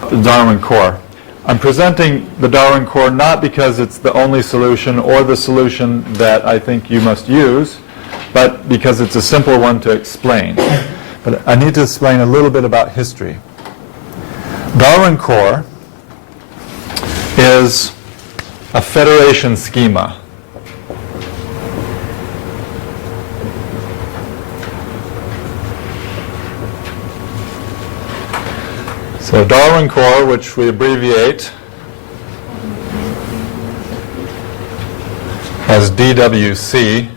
DarwinCore. I'm presenting the DarwinCore not because it's the only solution or the solution that I think you must use, but because it's a simple one to explain. But I need to explain a little bit about history. DarwinCore is a federation schema. So DarwinCore, which we abbreviate as DWC,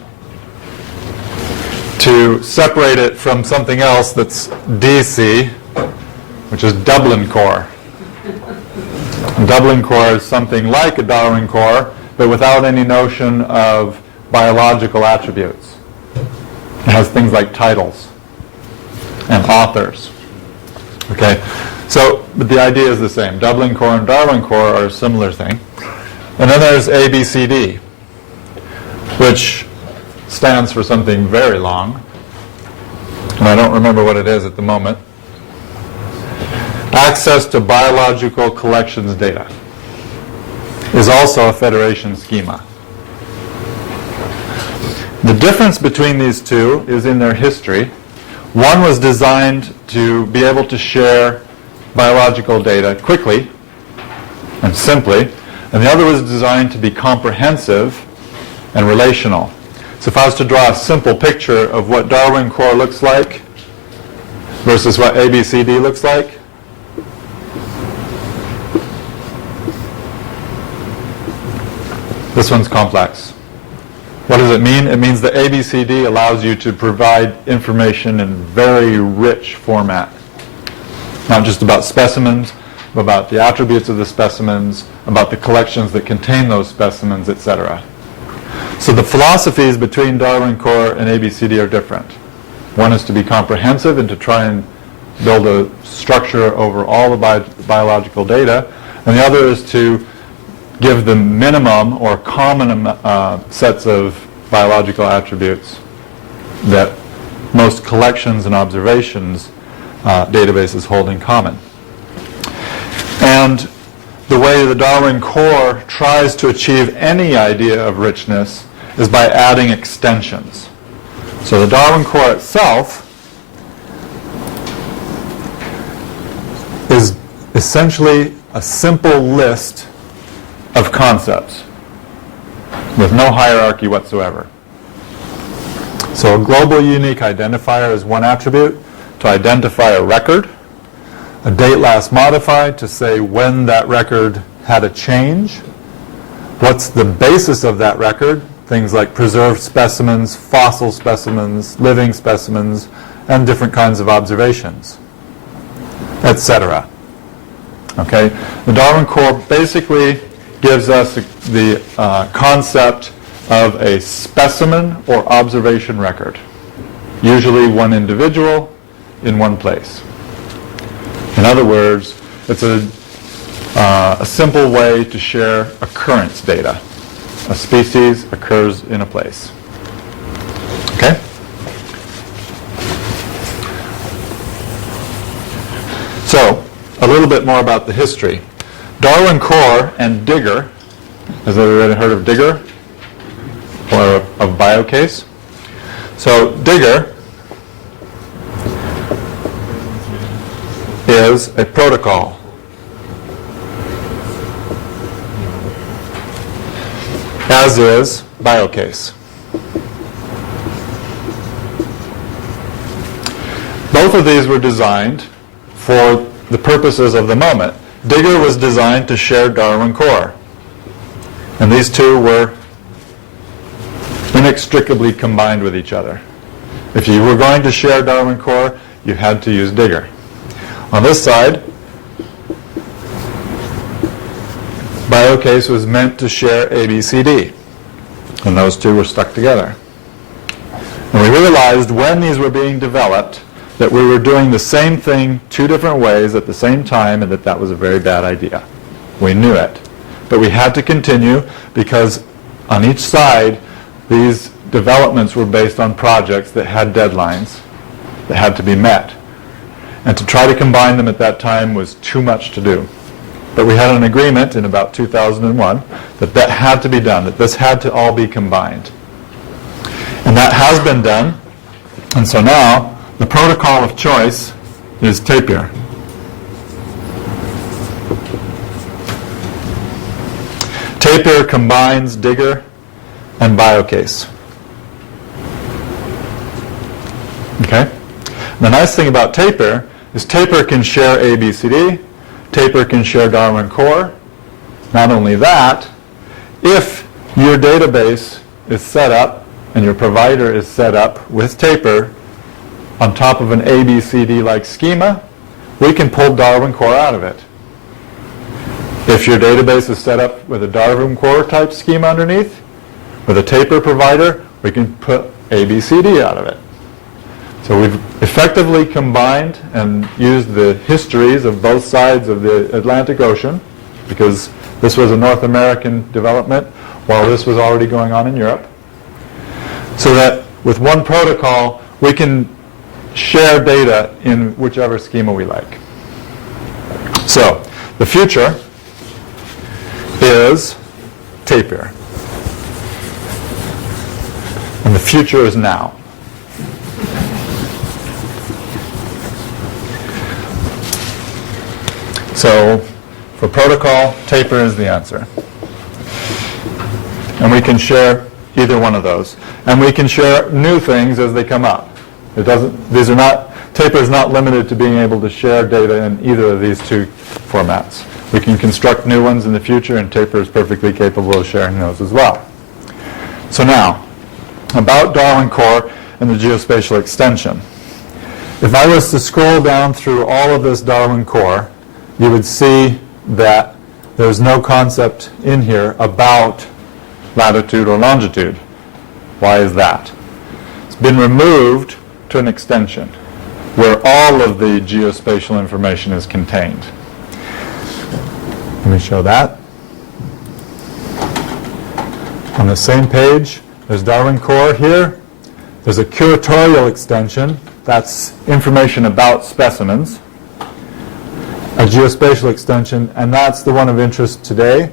to separate it from something else that's DC, which is DublinCore. DublinCore is something like a DarwinCore, but without any notion of biological attributes. It has things like titles and authors. Okay, so but the idea is the same. DublinCore and DarwinCore are a similar thing. And then there's ABCD, which stands for something very long, and I don't remember what it is at the moment. Access to biological collections data is also a federation schema. The difference between these two is in their history. One was designed to be able to share biological data quickly and simply, and the other was designed to be comprehensive and relational. So if I was to draw a simple picture of what DarwinCore looks like versus what ABCD looks like, this one's complex. What does it mean? It means that ABCD allows you to provide information in very rich format. Not just about specimens, but about the attributes of the specimens, about the collections that contain those specimens, etc. So the philosophies between DarwinCore and ABCD are different. One is to be comprehensive and to try and build a structure over all the biological data, and the other is to give the minimum or common sets of biological attributes that most collections and observations databases hold in common. And the way the DarwinCore tries to achieve any idea of richness is by adding extensions. So the DarwinCore itself is essentially a simple list of concepts with no hierarchy whatsoever. So a global unique identifier is one attribute to identify a record, a date last modified to say when that record had a change, what's the basis of that record, things like preserved specimens, fossil specimens, living specimens, and different kinds of observations, etc. Okay, the DarwinCore basically gives us the concept of a specimen or observation record, usually one individual in one place. In other words, it's a simple way to share occurrence data. A species occurs in a place. Okay? So, a little bit more about the history. DarwinCore and Digger, has everybody heard of Digger? Or of BioCase? So Digger is a protocol. As is BioCase. Both of these were designed for the purposes of the moment. Digger was designed to share DarwinCore, and these two were inextricably combined with each other. If you were going to share DarwinCore, you had to use Digger. On this side, BioCase was meant to share ABCD, and those two were stuck together. And we realized when these were being developed that we were doing the same thing two different ways at the same time, and that was a very bad idea. We knew it. But we had to continue because on each side, these developments were based on projects that had deadlines that had to be met. And to try to combine them at that time was too much to do. But we had an agreement in about 2001 that that had to be done, that this had to all be combined. And that has been done. And so now the protocol of choice is Tapir. Tapir combines Digger and BioCase. Okay? The nice thing about Tapir is Tapir can share ABCD, Tapir can share DarwinCore. Not only that, if your database is set up and your provider is set up with Tapir on top of an ABCD-like schema, we can pull DarwinCore out of it. If your database is set up with a DarwinCore type schema underneath, with a Tapir provider, we can put ABCD out of it. So we've effectively combined and used the histories of both sides of the Atlantic Ocean, because this was a North American development while this was already going on in Europe, so that with one protocol we can share data in whichever schema we like. So the future is Tapir. And the future is now. So for protocol, Tapir is the answer. And we can share either one of those. And we can share new things as they come up. It doesn't, Tapir is not limited to being able to share data in either of these two formats. We can construct new ones in the future, and Tapir is perfectly capable of sharing those as well. So now, about DarwinCore and the geospatial extension. If I was to scroll down through all of this DarwinCore, you would see that there's no concept in here about latitude or longitude. Why is that? It's been removed to an extension where all of the geospatial information is contained. Let me show that. On the same page, there's DarwinCore here. There's a curatorial extension. That's information about specimens. A geospatial extension, and that's the one of interest today,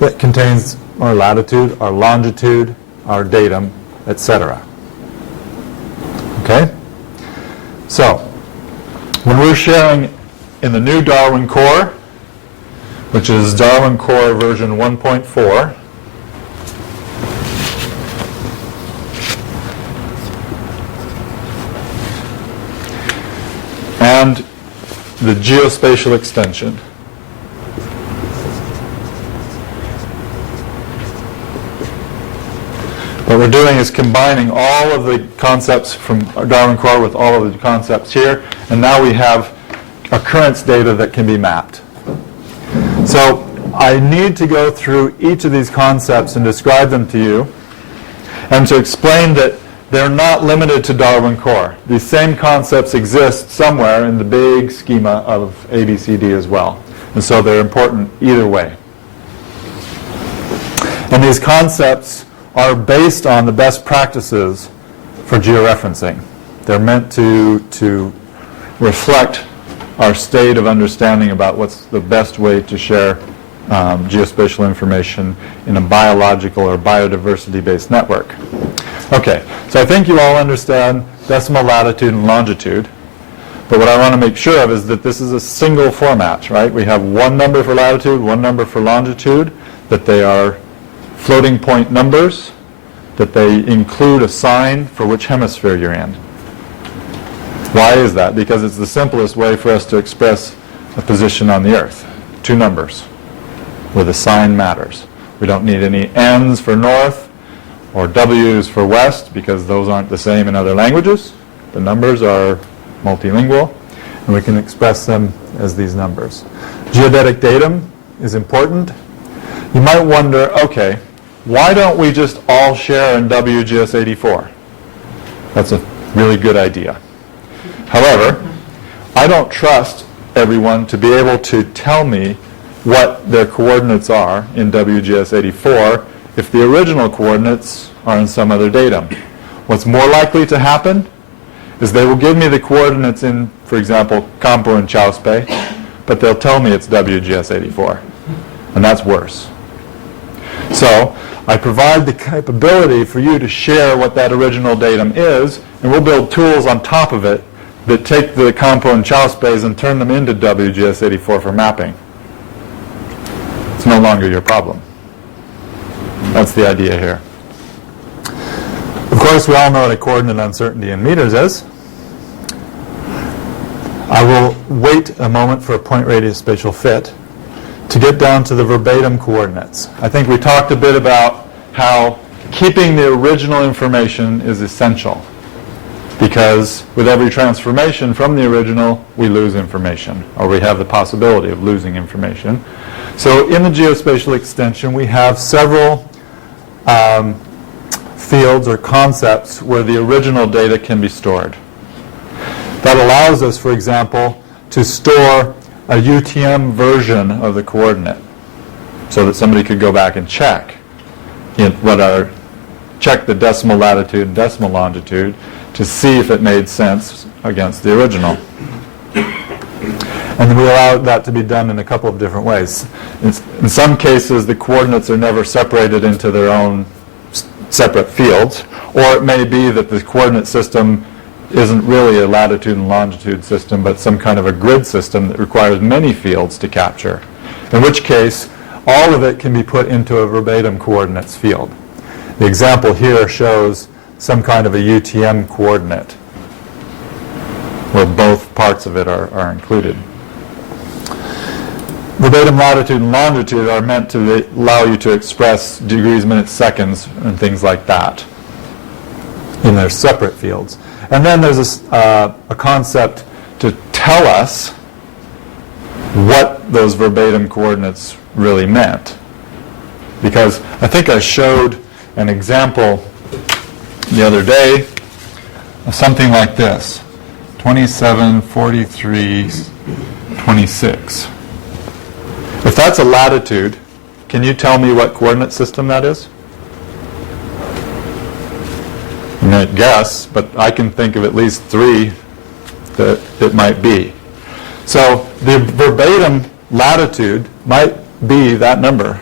that contains our latitude, our longitude, our datum, etc. Okay? So, when we're sharing in the new DarwinCore, which is DarwinCore version 1.4, and the geospatial extension. What we're doing is combining all of the concepts from DarwinCore with all of the concepts here, and now we have occurrence data that can be mapped. So I need to go through each of these concepts and describe them to you, and to explain that they're not limited to DarwinCore. These same concepts exist somewhere in the big schema of ABCD as well. And so they're important either way. And these concepts are based on the best practices for georeferencing. They're meant to reflect our state of understanding about what's the best way to share geospatial information in a biological or biodiversity-based network. Okay, so I think you all understand decimal latitude and longitude, but what I want to make sure of is that this is a single format, right? We have one number for latitude, one number for longitude, that they are floating point numbers, that they include a sign for which hemisphere you're in. Why is that? Because it's the simplest way for us to express a position on the Earth. Two numbers, where the sign matters. We don't need any N's for north or W's for west, because those aren't the same in other languages. The numbers are multilingual, and we can express them as these numbers. Geodetic datum is important. You might wonder, okay, why don't we just all share in WGS84? That's a really good idea. However, I don't trust everyone to be able to tell me what their coordinates are in WGS84 if the original coordinates are in some other datum. What's more likely to happen is they will give me the coordinates in, for example, Campo and Chauspe, but they'll tell me it's WGS84, and that's worse. So I provide the capability for you to share what that original datum is, and we'll build tools on top of it that take the Campo and Chauspe's and turn them into WGS84 for mapping. It's no longer your problem. That's the idea here. Of course, we all know what a coordinate uncertainty in meters is. I will wait a moment for a point radius spatial fit to get down to the verbatim coordinates. I think we talked a bit about how keeping the original information is essential, because with every transformation from the original, we lose information, or we have the possibility of losing information. So in the geospatial extension, we have several fields or concepts where the original data can be stored. That allows us, for example, to store a UTM version of the coordinate so that somebody could go back and check check the decimal latitude and decimal longitude to see if it made sense against the original. And we allow that to be done in a couple of different ways. In some cases, the coordinates are never separated into their own separate fields, or it may be that the coordinate system isn't really a latitude and longitude system, but some kind of a grid system that requires many fields to capture, in which case all of it can be put into a verbatim coordinates field. The example here shows some kind of a UTM coordinate where both parts of it are included. Verbatim latitude and longitude are meant to allow you to express degrees, minutes, seconds, and things like that in their separate fields. And then there's a concept to tell us what those verbatim coordinates really meant. Because I think I showed an example the other day of something like this, 27, 43, 26. If that's a latitude, can you tell me what coordinate system that is? I might guess, but I can think of at least 3 that it might be. So the verbatim latitude might be that number,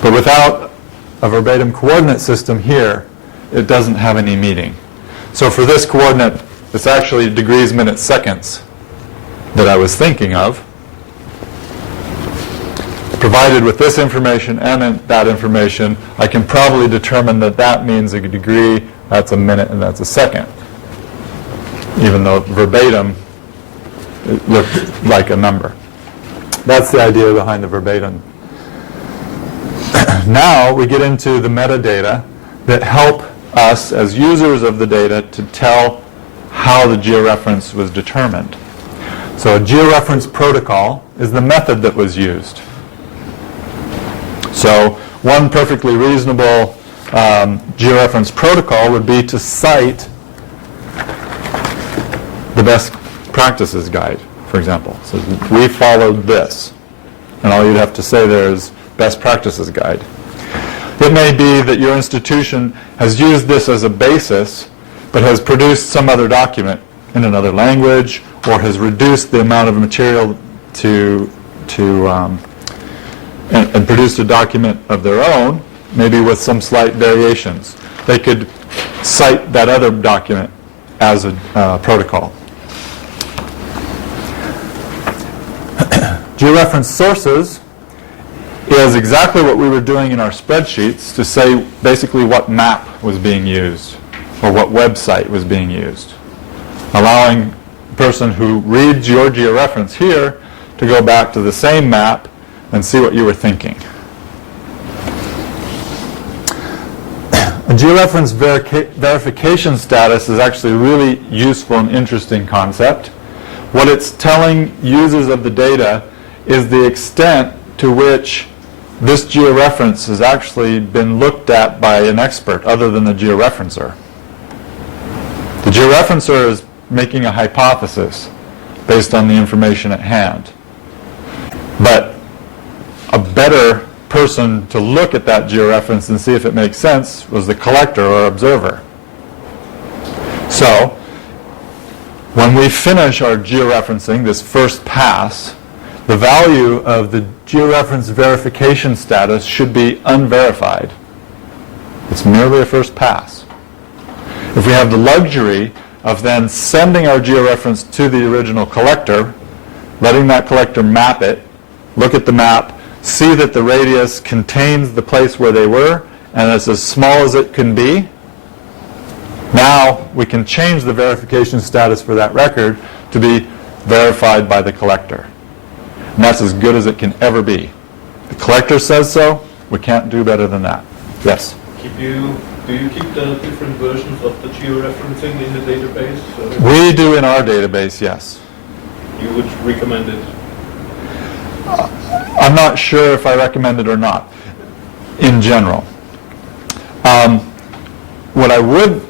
but without a verbatim coordinate system here, it doesn't have any meaning. So for this coordinate, it's actually degrees, minutes, seconds that I was thinking of. Provided with this information and that information, I can probably determine that that means a degree, that's a minute, and that's a second. Even though verbatim, it looked like a number. That's the idea behind the verbatim. Now we get into the metadata that help us as users of the data to tell how the georeference was determined. So a georeference protocol is the method that was used. So one perfectly reasonable georeference protocol would be to cite the best practices guide, for example. So we followed this, and all you'd have to say there is best practices guide. It may be that your institution has used this as a basis, but has produced some other document in another language, or has reduced the amount of material and produced a document of their own, maybe with some slight variations. They could cite that other document as a protocol. Georeference sources is exactly what we were doing in our spreadsheets to say basically what map was being used or what website was being used, allowing the person who reads your georeference here to go back to the same map and see what you were thinking. A georeference verification status is actually a really useful and interesting concept. What it's telling users of the data is the extent to which this georeference has actually been looked at by an expert other than the georeferencer. The georeferencer is making a hypothesis based on the information at hand. But a better person to look at that georeference and see if it makes sense was the collector or observer. So when we finish our georeferencing, this first pass, the value of the georeference verification status should be unverified. It's merely a first pass. If we have the luxury of then sending our georeference to the original collector, letting that collector map it, look at the map, see that the radius contains the place where they were, and it's as small as it can be, now we can change the verification status for that record to be verified by the collector. And that's as good as it can ever be. The collector says so, we can't do better than that. Yes? Do you keep the different versions of the georeferencing in the database? We do in our database, yes. You would recommend it? I'm not sure if I recommend it or not, in general. What I would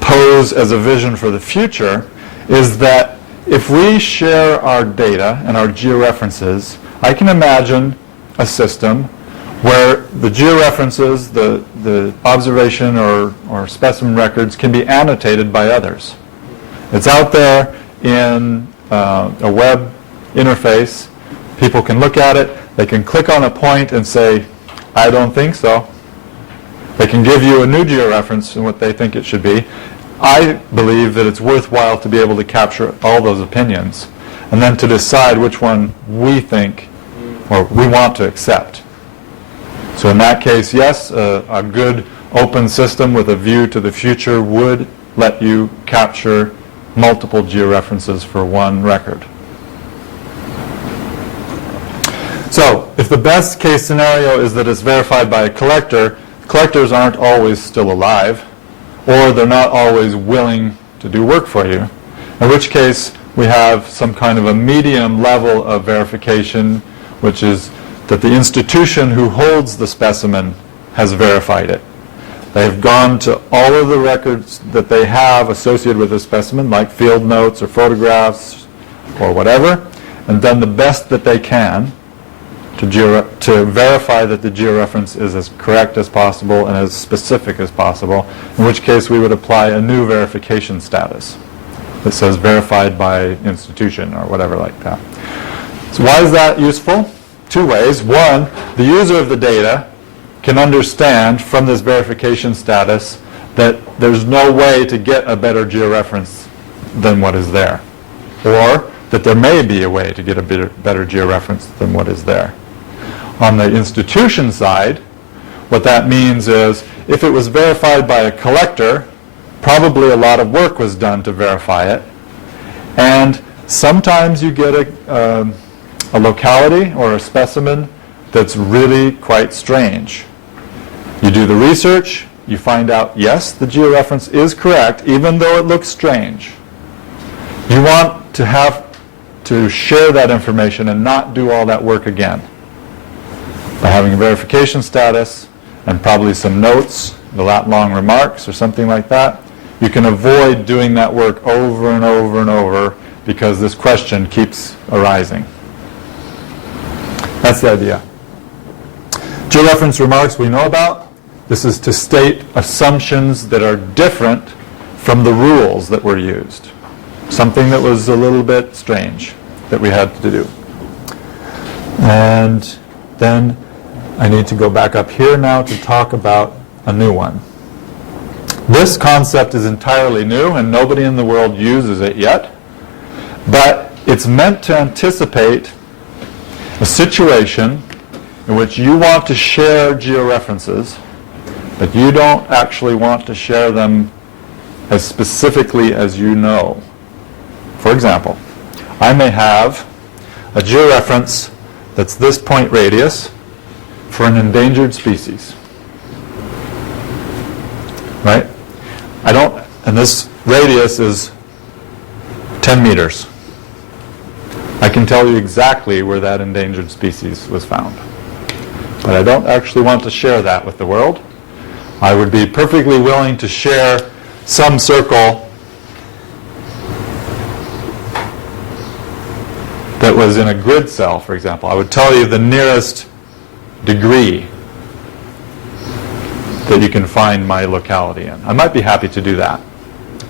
pose as a vision for the future is that if we share our data and our georeferences, I can imagine a system where the georeferences, the observation or specimen records can be annotated by others. It's out there in a web interface. People can look at it. They can click on a point and say, I don't think so. They can give you a new georeference and what they think it should be. I believe that it's worthwhile to be able to capture all those opinions and then to decide which one we think or we want to accept. So in that case, yes, a good open system with a view to the future would let you capture multiple georeferences for one record. So if the best case scenario is that it's verified by a collector, collectors aren't always still alive, or they're not always willing to do work for you, in which case we have some kind of a medium level of verification, which is that the institution who holds the specimen has verified it. They've gone to all of the records that they have associated with the specimen, like field notes or photographs or whatever, and done the best that they can to verify that the georeference is as correct as possible and as specific as possible, in which case we would apply a new verification status that says verified by institution or whatever like that. So why is that useful? Two ways. One, the user of the data can understand from this verification status that there's no way to get a better georeference than what is there, or that there may be a way to get a better georeference than what is there. On the institution side, what that means is if it was verified by a collector, probably a lot of work was done to verify it, and sometimes you get a locality or a specimen that's really quite strange. You do the research, you find out, yes, the georeference is correct, even though it looks strange. You want to have to share that information and not do all that work again. By having a verification status and probably some notes, the lat long remarks or something like that, you can avoid doing that work over and over and over because this question keeps arising. That's the idea. Georeference remarks we know about. This is to state assumptions that are different from the rules that were used. Something that was a little bit strange that we had to do. And then I need to go back up here now to talk about a new one. This concept is entirely new and nobody in the world uses it yet, but it's meant to anticipate a situation in which you want to share georeferences, but you don't actually want to share them as specifically as you know. For example, I may have a georeference that's this point radius for an endangered species. Right? And this radius is 10 meters. I can tell you exactly where that endangered species was found. But I don't actually want to share that with the world. I would be perfectly willing to share some circle that was in a grid cell, for example. I would tell you the nearest degree that you can find my locality in. I might be happy to do that.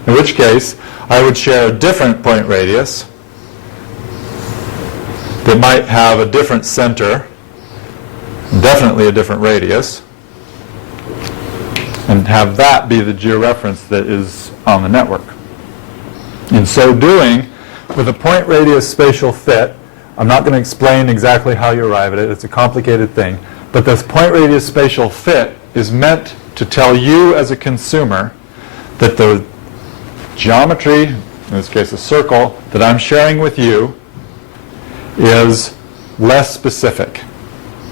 In which case, I would share a different point radius that might have a different center, definitely a different radius, and have that be the georeference that is on the network. In so doing, with a point radius spatial fit, I'm not going to explain exactly how you arrive at it, it's a complicated thing, but this point radius spatial fit is meant to tell you as a consumer that the geometry, in this case a circle, that I'm sharing with you is less specific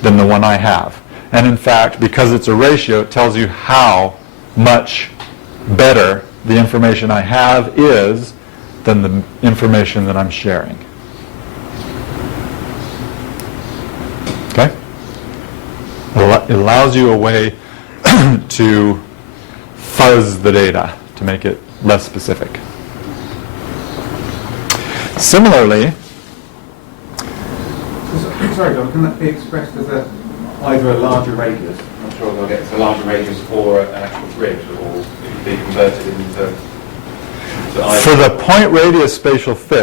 than the one I have. And in fact, because it's a ratio, it tells you how much better the information I have is than the information that I'm sharing. Okay? It allows you a way to fuzz the data to make it less specific. Similarly, sorry, John, can that be expressed as either a larger radius? I'm not sure if I'll get it's a larger radius or an actual grid, or it could be converted into either. for the point radius spatial fit,